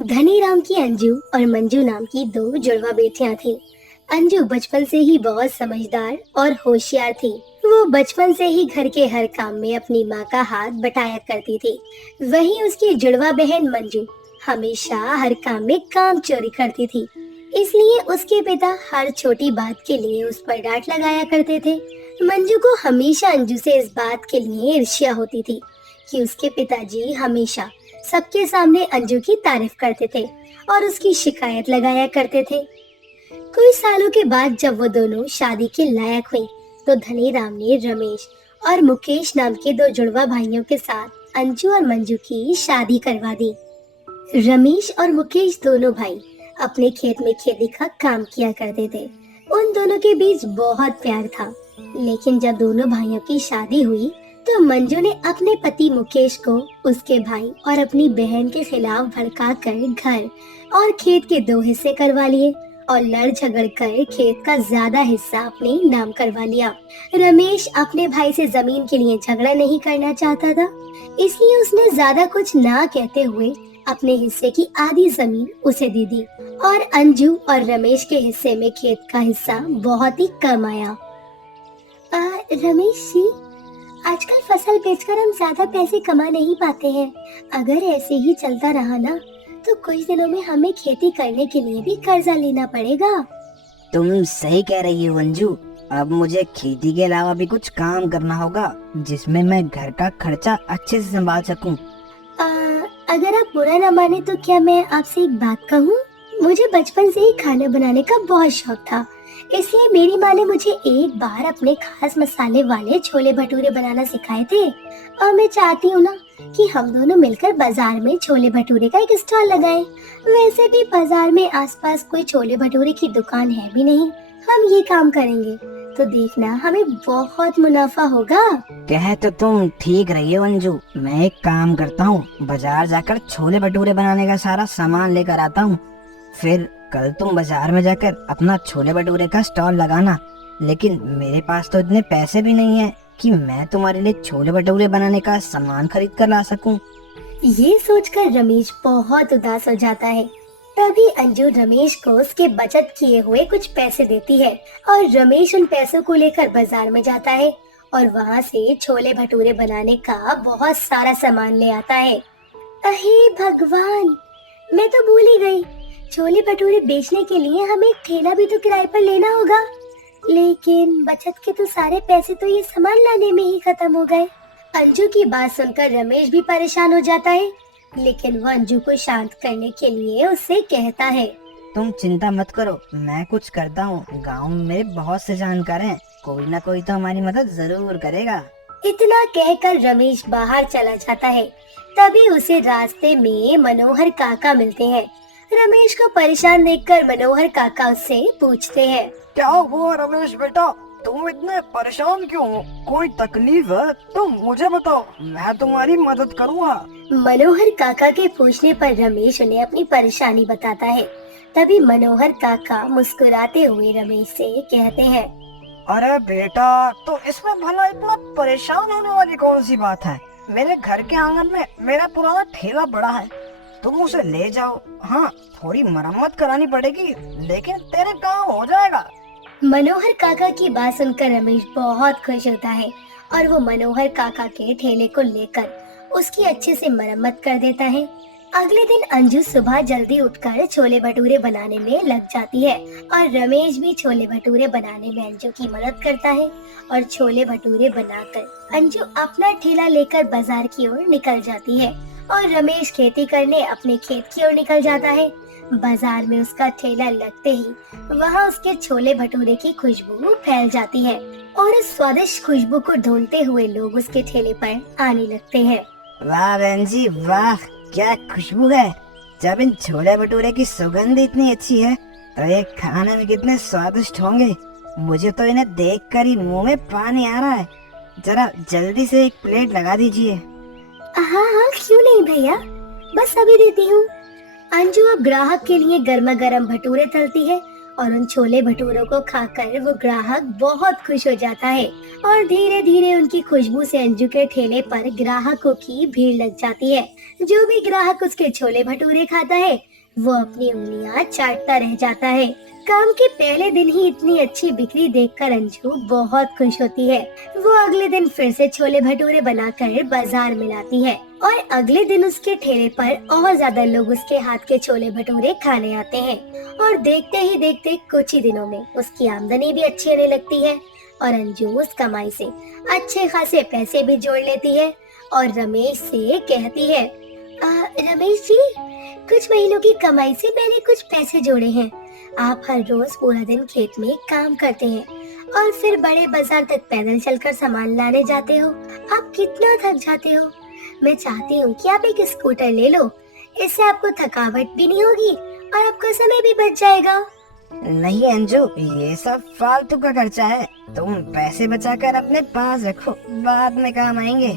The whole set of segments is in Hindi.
धनीराम की अंजू और मंजू नाम की दो जुड़वा बेटियां थीं। अंजू बचपन से ही बहुत समझदार और होशियार थी। वो बचपन से ही घर के हर काम में अपनी माँ का हाथ बटाया करती थी। वहीं उसकी जुड़वा बहन मंजू हमेशा हर काम में काम चोरी करती थी। इसलिए उसके पिता हर छोटी बात के लिए उस पर डांट लगाया करते थे। मंजू को हमेशा अंजू से इस बात के लिए ईर्ष्या होती थी कि उसके पिताजी हमेशा सबके सामने अंजू की तारीफ करते थे और उसकी शिकायत लगाया करते थे। कुछ सालों के बाद जब वो दोनों शादी के लायक हुई, तो धनीराम ने रमेश और मुकेश नाम के दो जुड़वा भाइयों के साथ अंजू और मंजू की शादी करवा दी। रमेश और मुकेश दोनों भाई अपने खेत में खेती का काम किया करते थे। उन दोनों के बीच बहुत प्यार था। लेकिन जब दोनों भाइयों की शादी हुई, तो मंजू ने अपने पति मुकेश को उसके भाई और अपनी बहन के खिलाफ भड़काकर घर और खेत के दो हिस्से करवा लिए और लड़ झगड़ कर खेत का ज्यादा हिस्सा अपने नाम करवा लिया। रमेश अपने भाई से जमीन के लिए झगड़ा नहीं करना चाहता था, इसलिए उसने ज्यादा कुछ ना कहते हुए अपने हिस्से की आधी जमीन उसे दे दी और अंजू और रमेश के हिस्से में खेत का हिस्सा बहुत ही कम आया। रमेश जी, आजकल फसल बेचकर हम ज्यादा पैसे कमा नहीं पाते हैं। अगर ऐसे ही चलता रहा ना, तो कुछ दिनों में हमें खेती करने के लिए भी कर्जा लेना पड़ेगा। तुम सही कह रही हो अंजू। अब मुझे खेती के अलावा भी कुछ काम करना होगा जिसमें मैं घर का खर्चा अच्छे से संभाल सकूं। अगर आप बुरा न माने तो क्या मैं आपसे एक बात कहूँ? मुझे बचपन से ही खाना बनाने का बहुत शौक था, इसलिए मेरी माँ ने मुझे एक बार अपने खास मसाले वाले छोले भटूरे बनाना सिखाए थे। और मैं चाहती हूँ ना कि हम दोनों मिलकर बाजार में छोले भटूरे का एक स्टॉल लगाएं। वैसे भी बाजार में आसपास कोई छोले भटूरे की दुकान है भी नहीं। हम ये काम करेंगे तो देखना हमें बहुत मुनाफा होगा। कह तो तुम ठीक रही हो अंजू। मैं एक काम करता हूँ, बाजार जाकर छोले भटूरे बनाने का सारा सामान लेकर आता हूँ। फिर कल तुम बाजार में जाकर अपना छोले भटूरे का स्टॉल लगाना। लेकिन मेरे पास तो इतने पैसे भी नहीं है कि मैं तुम्हारे लिए छोले भटूरे बनाने का सामान खरीद कर ला सकूं। ये सोचकर रमेश बहुत उदास हो जाता है। तभी अंजू रमेश को उसके बचत किए हुए कुछ पैसे देती है और रमेश उन पैसों को लेकर बाजार में जाता है और वहाँ से छोले भटूरे बनाने का बहुत सारा सामान ले आता है। अहे भगवान, मैं तो भूल ही गई। छोले भटूरे बेचने के लिए हमें एक ठेला भी तो किराए पर लेना होगा। लेकिन बचत के तो सारे पैसे तो ये सामान लाने में ही खत्म हो गए। अंजू की बात सुनकर रमेश भी परेशान हो जाता है, लेकिन वो अंजू को शांत करने के लिए उससे कहता है, तुम चिंता मत करो, मैं कुछ करता हूँ। गाँव में मेरे बहुत से जानकार हैं, कोई ना कोई तो हमारी मदद जरूर करेगा। इतना कहकर रमेश बाहर चला जाता है। तभी उसे रास्ते में मनोहर काका मिलते हैं। रमेश को परेशान देखकर मनोहर काका उससे पूछते हैं, क्या हुआ रमेश बेटा, तुम इतने परेशान क्यों हो? कोई तकलीफ है तो मुझे बताओ, मैं तुम्हारी मदद करूँगा। मनोहर काका के पूछने पर रमेश उन्हें अपनी परेशानी बताता है। तभी मनोहर काका मुस्कुराते हुए रमेश से कहते हैं, अरे बेटा, तो इसमें भला इतना परेशान होने वाली कौन सी बात है? मेरे घर के आंगन में मेरा पुराना ठेला पड़ा है, तुम उसे ले जाओ। हाँ, थोड़ी मरम्मत करानी पड़ेगी, लेकिन तेरे काम हो जाएगा। मनोहर काका की बात सुनकर रमेश बहुत खुश होता है और वो मनोहर काका के ठेले को लेकर उसकी अच्छे से मरम्मत कर देता है। अगले दिन अंजू सुबह जल्दी उठकर छोले भटूरे बनाने में लग जाती है और रमेश भी छोले भटूरे बनाने में अंजू की मदद करता है और छोले भटूरे बनाकर अंजू अपना ठेला लेकर बाजार की ओर निकल जाती है और रमेश खेती करने अपने खेत की ओर निकल जाता है। बाजार में उसका ठेला लगते ही वहाँ उसके छोले भटूरे की खुशबू फैल जाती है और इस स्वादिष्ट खुशबू को ढूंढते हुए लोग उसके ठेले पर आने लगते हैं। वाह बहन जी वाह, क्या खुशबू है। जब इन छोले भटूरे की सुगंध इतनी अच्छी है तो ये खाने में कितने स्वादिष्ट होंगे। मुझे तो इन्हें देखकर ही मुंह में पानी आ रहा है। जरा जल्दी से एक प्लेट लगा दीजिए। हाँ हाँ, क्यों नहीं भैया, बस अभी देती हूँ। अंजू अब ग्राहक के लिए गर्मा गर्म भटूरे तलती है और उन छोले भटूरों को खाकर वो ग्राहक बहुत खुश हो जाता है और धीरे धीरे उनकी खुशबू से अंजू के ठेले पर ग्राहकों की भीड़ लग जाती है। जो भी ग्राहक उसके छोले भटूरे खाता है वो अपनी उंगलियां चाटता रह जाता है। काम के पहले दिन ही इतनी अच्छी बिक्री देखकर अंजू बहुत खुश होती है। वो अगले दिन फिर से छोले भटूरे बनाकर बाजार में लाती है और अगले दिन उसके ठेले पर और ज्यादा लोग उसके हाथ के छोले भटूरे खाने आते हैं और देखते ही देखते कुछ ही दिनों में उसकी आमदनी भी अच्छी होने लगती है और अंजू उस कमाई से अच्छे खासे पैसे भी जोड़ लेती है और रमेश से कहती है, रमेश जी, कुछ महीनों की कमाई से मैंने कुछ पैसे जोड़े हैं। आप हर रोज पूरा दिन खेत में काम करते हैं और फिर बड़े बाजार तक पैदल चलकर सामान लाने जाते हो। आप कितना थक जाते हो। मैं चाहती हूँ कि आप एक स्कूटर ले लो, इससे आपको थकावट भी नहीं होगी और आपका समय भी बच जाएगा। नहीं अंजू, ये सब फालतू का खर्चा है। तुम पैसे बचाकर अपने पास रखो, बाद में काम आएंगे।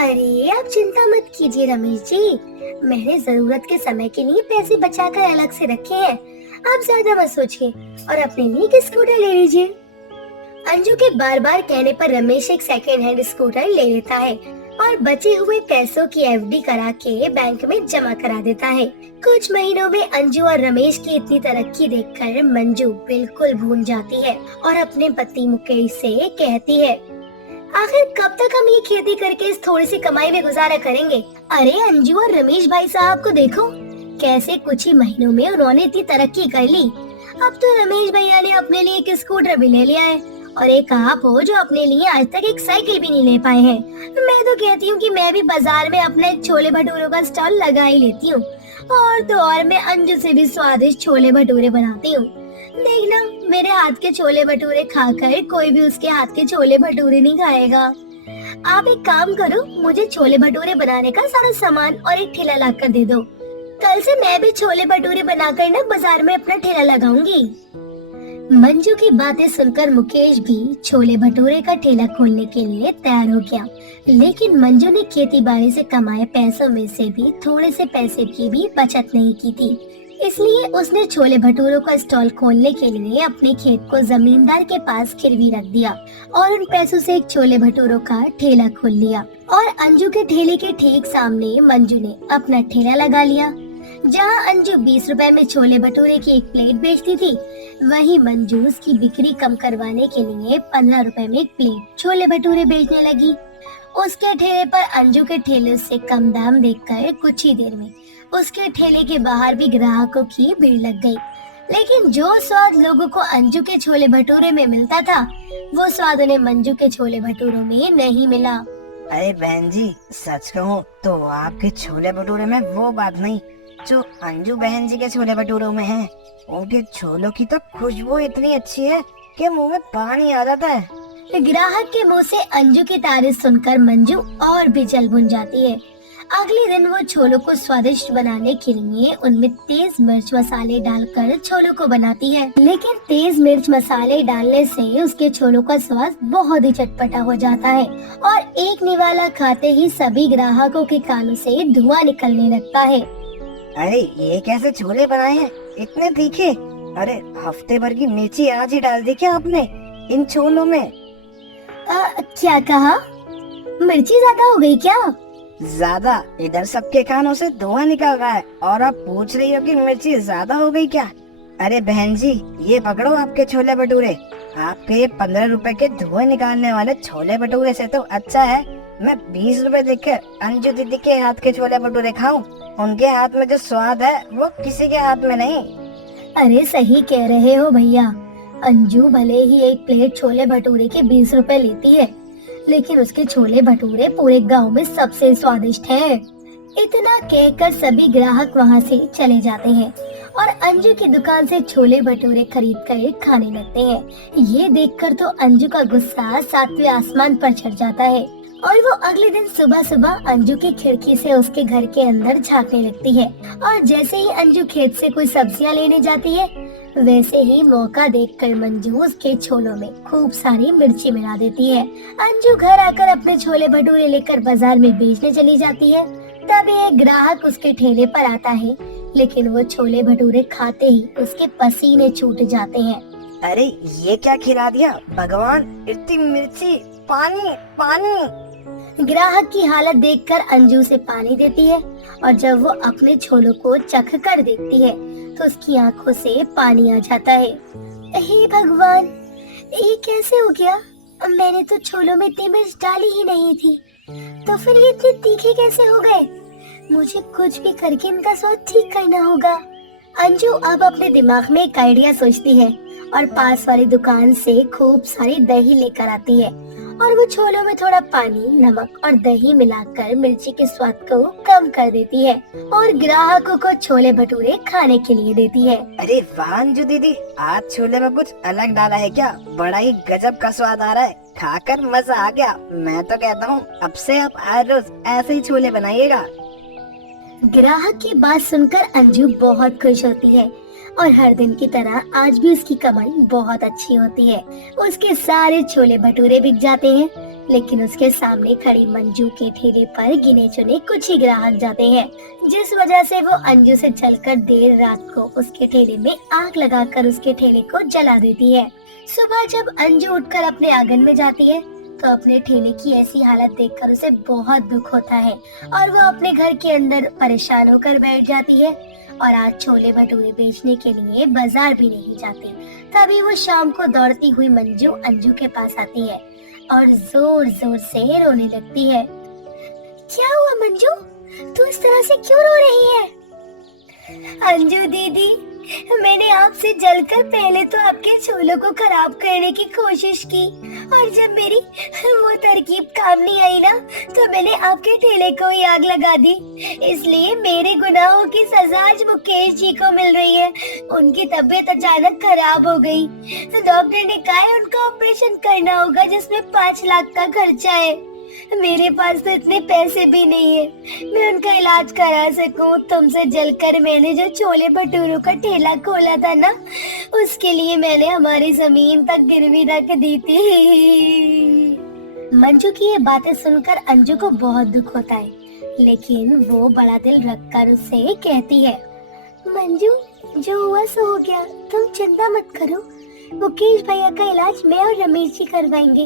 अरे आप चिंता मत कीजिए रमेश जी, मैंने जरूरत के समय के लिए पैसे बचाकर अलग से रखे हैं। आप ज्यादा मत सोचिए और अपने लिए एक स्कूटर ले लीजिए। अंजू के बार बार कहने पर रमेश एक सेकेंड हैंड स्कूटर ले लेता है और बचे हुए पैसों की एफडी करा के बैंक में जमा करा देता है। कुछ महीनों में अंजू और रमेश की इतनी तरक्की देखकर मंजू बिल्कुल भूल जाती है और अपने पति मुकेश से कहती है, आखिर कब तक हम ये खेती करके इस थोड़ी सी कमाई में गुजारा करेंगे। अरे अंजू और रमेश भाई साहब को देखो, कैसे कुछ ही महीनों में उन्होंने इतनी तरक्की कर ली। अब तो रमेश भैया ने अपने लिए एक स्कूटर भी ले लिया है और एक आप हो जो अपने लिए आज तक एक साइकिल भी नहीं ले पाए हैं। मैं तो कहती हूँ कि मैं भी बाजार में अपना एक छोले भटूरों का स्टॉल लगा ही लेती हूँ और तो और मैं अंजू से भी स्वादिष्ट छोले भटूरे बनाती हूँ। देखना, मेरे हाथ के छोले भटूरे खाकर कोई भी उसके हाथ के छोले भटूरे नहीं खाएगा। आप एक काम करो, मुझे छोले भटूरे बनाने का सारा सामान और एक ठेला लाकर दे दो। कल से मैं भी छोले भटूरे बनाकर ना बाजार में अपना ठेला लगाऊंगी। मंजू की बातें सुनकर मुकेश भी छोले भटूरे का ठेला खोलने के लिए तैयार हो गया, लेकिन मंजू ने खेती बाड़ी से कमाए पैसों में से भी थोड़े से पैसे की भी बचत नहीं की थी। इसलिए उसने छोले भटूरों का स्टॉल खोलने के लिए अपने खेत को जमींदार के पास गिरवी रख दिया और उन पैसों से एक छोले भटूरों का ठेला खोल लिया और अंजू के ठेले के ठीक सामने मंजू ने अपना ठेला लगा लिया। जहां अंजू 20 रुपए में छोले भटूरे की एक प्लेट बेचती थी, वहीं मंजू उसकी बिक्री कम करवाने के लिए 15 रुपए में एक प्लेट छोले भटूरे बेचने लगी। उसके ठेले पर अंजू के ठेले से कम दाम देखकर कुछ ही देर में उसके ठेले के बाहर भी ग्राहकों की भीड़ लग गई। लेकिन जो स्वाद लोगों को अंजू के छोले भटूरे में मिलता था, वो स्वाद उन्हें मंजू के छोले भटूरों में नहीं मिला। अरे बहन जी, सच कहूँ तो आपके छोले भटूरे में वो बात नहीं जो अंजू बहन जी के छोले भटूरों में है। उनके छोलों की तो खुशबू इतनी अच्छी है कि मुंह में पानी आ जाता है। ग्राहक के मुंह से अंजू की तारीफ सुनकर मंजू और भी जल भुन जाती है। अगले दिन वो छोलों को स्वादिष्ट बनाने के लिए उनमें तेज मिर्च मसाले डालकर छोलों को बनाती है, लेकिन तेज मिर्च मसाले डालने से उसके छोलों का स्वाद बहुत ही चटपटा हो जाता है और एक निवाला खाते ही सभी ग्राहकों के कानों से धुआं निकलने लगता है। अरे ये कैसे छोले बनाए हैं, इतने तीखे। अरे हफ्ते भर की मिर्ची आज ही डाल दी क्या आपने इन छोलों में? क्या कहा? मिर्ची ज्यादा हो गई क्या? ज्यादा? इधर सबके कानों से धुआं निकल रहा है और आप पूछ रही हो कि मिर्ची ज्यादा हो गई क्या? अरे बहन जी, ये पकड़ो आपके छोले भटूरे। आपके 15 रुपए के धुआं निकालने वाले छोले भटूरे से तो अच्छा है मैं 20 रुपए देकर अंजू दीदी के हाथ के छोले भटूरे खाऊं। उनके हाथ में जो स्वाद है वो किसी के हाथ में नहीं। अरे सही कह रहे हो भैया, अंजू भले ही एक प्लेट छोले भटूरे के 20 रुपए लेती है, लेकिन उसके छोले भटूरे पूरे गांव में सबसे स्वादिष्ट हैं। इतना कहकर सभी ग्राहक वहां से चले जाते हैं और अंजू की दुकान से छोले भटूरे खरीद कर खाने लगते हैं। ये देखकर तो अंजू का गुस्सा 7वें आसमान पर चढ़ जाता है और वो अगले दिन सुबह सुबह अंजू की खिड़की से उसके घर के अंदर झांकने लगती है और जैसे ही अंजू खेत से कोई सब्जियां लेने जाती है, वैसे ही मौका देखकर मंजू उसके छोलों में खूब सारी मिर्ची मिला देती है। अंजू घर आकर अपने छोले भटूरे लेकर बाजार में बेचने चली जाती है। तभी एक ग्राहक उसके ठेले पर आता है लेकिन वो छोले भटूरे खाते ही उसके पसीने छूट जाते हैं। अरे ये क्या खिला दिया भगवान, इतनी मिर्ची, पानी पानी। ग्राहक की हालत देखकर अंजू से पानी देती है और जब वो अपने छोलों को चख कर देखती है तो उसकी आंखों से पानी आ जाता है। हे भगवान, ये कैसे हो गया? मैंने तो छोलों में इतनी मिर्च डाली ही नहीं थी, तो फिर ये इतने तीखे कैसे हो गए? मुझे कुछ भी करके इनका स्वाद ठीक करना होगा। अंजू अब अपने दिमाग में एक आइडिया सोचती है और पास वाली दुकान से खूब सारी दही लेकर आती है और वो छोलों में थोड़ा पानी, नमक और दही मिलाकर मिर्ची के स्वाद को कम कर देती है और ग्राहकों को छोले भटूरे खाने के लिए देती है। अरे वाह अंजू दीदी, आज छोले में कुछ अलग डाला है क्या? बड़ा ही गजब का स्वाद आ रहा है, खाकर मजा आ गया। मैं तो कहता हूँ अब से आप हर रोज ऐसे ही छोले बनाइएगा। ग्राहक की बात सुनकर अंजू बहुत खुश होती है और हर दिन की तरह आज भी उसकी कमाई बहुत अच्छी होती है। उसके सारे छोले भटूरे बिक जाते हैं, लेकिन उसके सामने खड़ी मंजू के ठेले पर गिने चुने कुछ ही ग्राहक जाते हैं, जिस वजह से वो अंजू से चलकर देर रात को उसके ठेले में आग लगाकर उसके ठेले को जला देती है। सुबह जब अंजू उठकर अपने आंगन में जाती है तो अपने ठेले की ऐसी हालत देखकर उसे बहुत दुख होता है और वो अपने घर के अंदर परेशान होकर बैठ जाती है और आज छोले भटूरे बेचने के लिए बाजार भी नहीं जाती। तभी वो शाम को दौड़ती हुई मंजू अंजू के पास आती है और जोर जोर से रोने लगती है। क्या हुआ मंजू, तू इस तरह से क्यों रो रही है? अंजू दीदी, मैंने आपसे जलकर पहले तो आपके छोलों को खराब करने की कोशिश की और जब मेरी वो तरकीब काम नहीं आई ना तो मैंने आपके ठेले को ही आग लगा दी। इसलिए मेरे गुनाहों की सजा आज मुकेश जी को मिल रही है। उनकी तबीयत अचानक खराब हो गई तो डॉक्टर ने कहा है उनका ऑपरेशन करना होगा जिसमें 5 लाख का खर्चा है। मेरे पास तो इतने पैसे भी नहीं है मैं उनका इलाज करा सकूं। तुमसे जलकर मैंने जो छोले भटूरों का ठेला खोला था ना, उसके लिए मैंने हमारी जमीन तक गिरवी रख दी थी। मंजू की ये बातें सुनकर अंजू को बहुत दुख होता है, लेकिन वो बड़ा दिल रखकर उससे कहती है, मंजू जो हुआ सो हो गया, तुम चिंता मत करो। मुकेश भैया का इलाज मैं और रमेश जी करवाएंगे।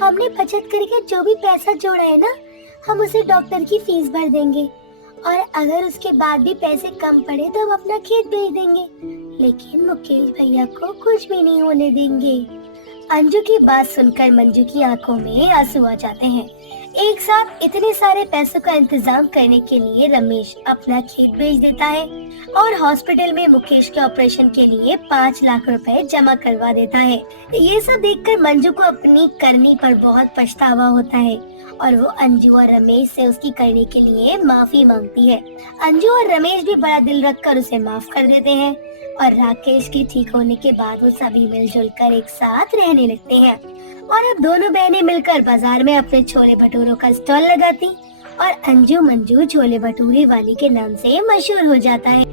हमने बचत करके जो भी पैसा जोड़ा है ना, हम उसे डॉक्टर की फीस भर देंगे और अगर उसके बाद भी पैसे कम पड़े तो हम अपना खेत बेच देंगे, लेकिन मुकेश भैया को कुछ भी नहीं होने देंगे। अंजू की बात सुनकर मंजू की आंखों में आंसू आ जाते हैं। एक साथ इतने सारे पैसों का इंतजाम करने के लिए रमेश अपना खेत बेच देता है और हॉस्पिटल में मुकेश के ऑपरेशन के लिए 5 लाख रुपए जमा करवा देता है। ये सब देखकर मंजू को अपनी करनी पर बहुत पछतावा होता है और वो अंजू और रमेश से उसकी करने के लिए माफी मांगती है। अंजू और रमेश भी बड़ा दिल रखकर उसे माफ कर देते हैं और राकेश के ठीक होने के बाद वो सभी मिलजुल कर एक साथ रहने लगते हैं और अब दोनों बहनें मिलकर बाजार में अपने छोले भटूरों का स्टॉल लगाती और अंजू मंजू छोले भटूरे वाली के नाम से मशहूर हो जाता है।